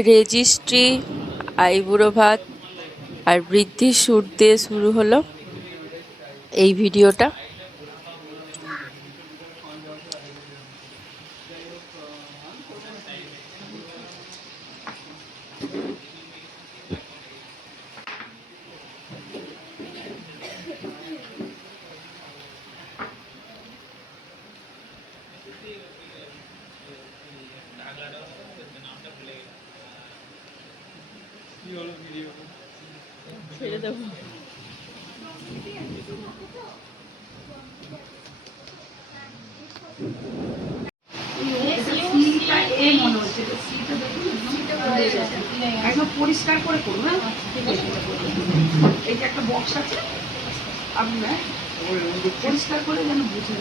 Registry, আইবুড়ো ভাত আর বৃদ্ধির সুর দিয়ে শুরু হলো এই ভিডিওটা। ছেড়ে দেবো। একদম পরিষ্কার করে করুন। এইটা একটা বক্স আছে, আপনি পরিষ্কার করে যেন বুঝে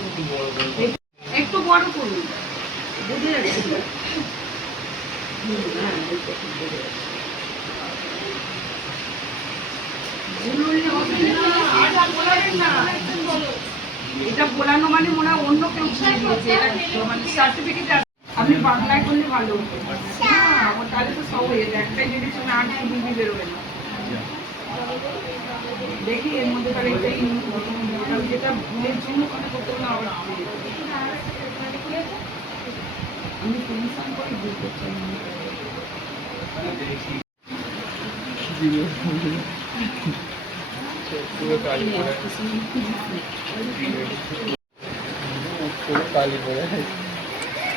একটু বড় করুন, বুঝে যাচ্ছে। এটা বলানো মানে মনে হয় অন্য কেউ মানে সার্টিফিকেট আপনি বাংলায় করলে ভালো হতো। তাহলে তো সব হয়ে যায়, একটাই যদি তুমি আর বিবি বেরোবে না। দেখি এর মধ্যে তাহলে এটাই যেটা ভুলের জন্য মনে করতে না আবার আমি টেনশন করে বুঝতে চাই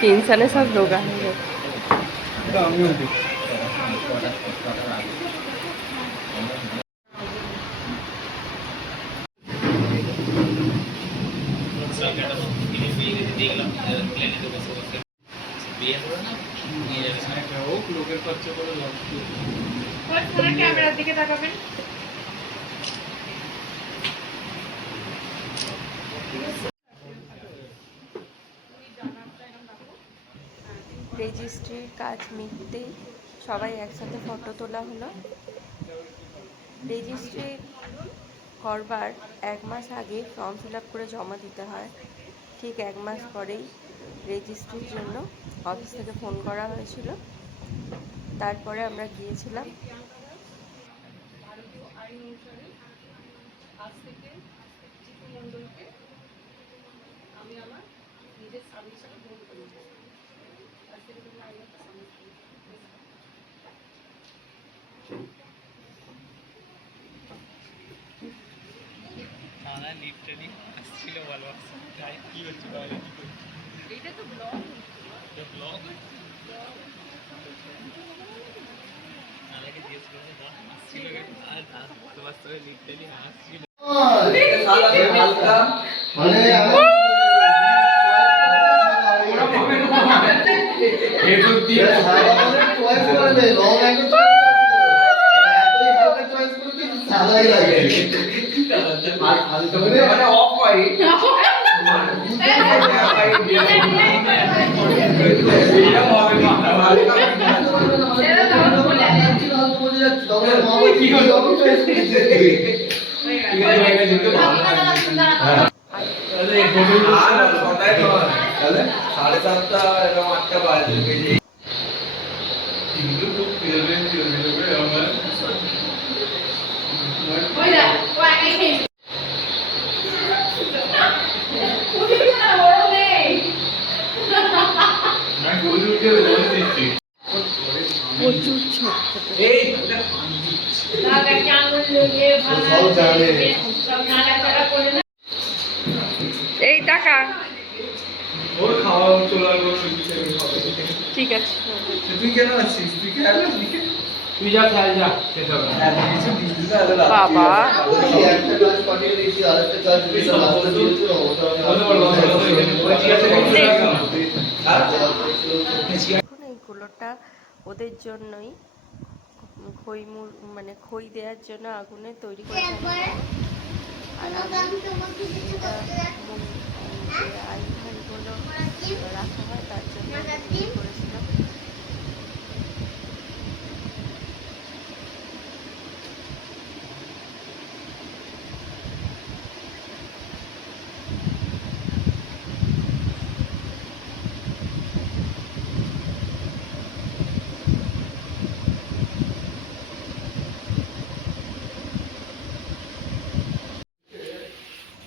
টেনশনে সব রোগা হয়ে গেছে। ক্যামেরার দিকে তাকাবেন। রেজিস্ট্রির কাজ মিটতেই সবাই একসাথে ফটো তোলা হলো। রেজিস্ট্রি করবার 1 মাস আগে ফর্ম ফিল আপ করে জমা দিতে হয়। ঠিক 1 মাস পরেই রেজিস্ট্রির জন্য অফিস থেকে ফোন করা হয়েছিল। তারপরে আমরা গিয়েছিলাম। প্রচুর ছোট ছোট এই টাকা ঠিক আছে। তুই কেন আছিস? তুই খেয়াল আছিস? তুই যা খেয়াল যা বাবা এইগুলোটা ওদের জন্যই মানে খই দেওয়ার জন্য আগুনে তৈরি করে আর আইনগুলো রাখা হয় তার জন্য করেছিলাম।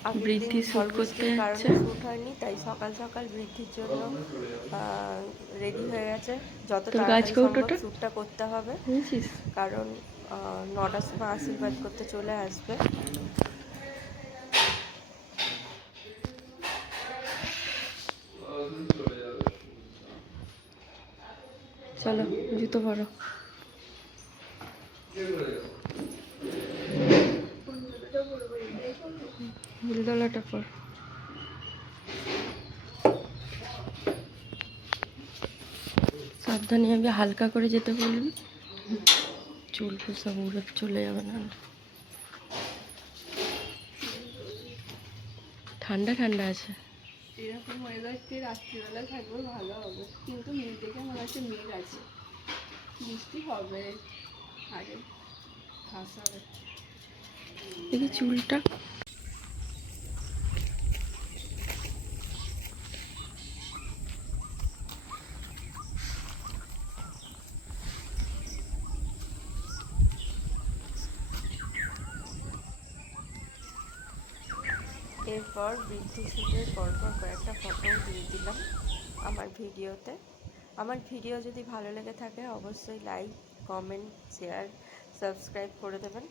আগের বৃদ্ধি দিন শ্যুট ঝড় করতে বৃষ্টির যাচ্ছে। কারণে শ্যুট হয়নি, তাই সকাল সকাল বৃদ্ধির জন্য রেডি হয়ে গেছে। যত তোর গাছ তাড়াতাড়ি সম্ভব কৌটোটা শ্যুটটা করতে হবে, বুঝেছিস? কারণ 9টার সময় আশীর্বাদ করতে চলে আসবে। চলো জুতো পরো। হিলতলাটা পর। সাবধানে যাবি, হালকা করে যেতে বলবি, চুল সব উড়ে চলে যাবে না। ঠান্ডা ঠান্ডা আছে। এরকম ওয়েদারকে রাত্রিবেলা থাকবে ভালো হবে, কিন্তু মেঘ দেখে মনে হচ্ছে মেঘ আছে, বৃষ্টি হবে আগে ভাসাবে। দেখি চুলটা। এরপর বৃদ্ধি শ্যুটের পরপর কয়েকটা ফটোও দিয়ে দিলাম আমার ভিডিওতে। আমার ভিডিও যদি ভালো লেগে থাকে অবশ্যই লাইক, কমেন্ট, শেয়ার, সাবস্ক্রাইব করে দেবেন।